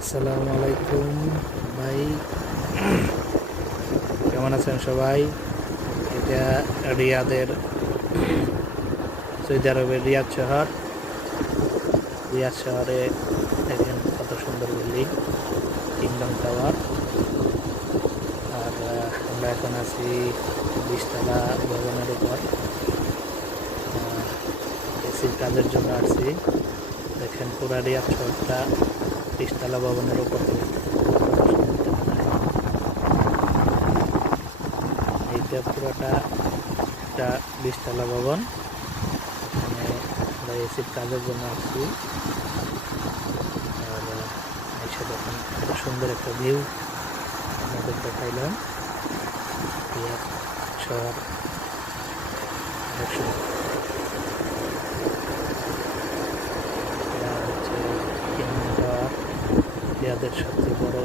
আসসালামু আলাইকুম ভাই, কেমন আছেন সবাই? এটা রিয়াদের, সৌদি আরবের রিয়াদ শহরে দেখেন কত সুন্দর বিল্ডিং, কিংডম টাওয়ার। আর আমরা এখন আছি 20 তলা ভবনের উপর। এসির কাজের জন্য আসছি। দেখেন পুরা রিয়াদ শহরটা 20 তলা ভবনের উপর থেকে এইটা পুরোটা একটা 20 তলা ভবন। এখানে আমরা এসির কাজের জন্য আসছি। আর এসে দেখেন কত সুন্দর একটা ভিউ আমাদের দেখাইলাম। রিয়াদ শহর অনেক সুন্দর। এটা হচ্ছে কিংডম টাওয়ার, রিয়াদের সবচেয়ে বড়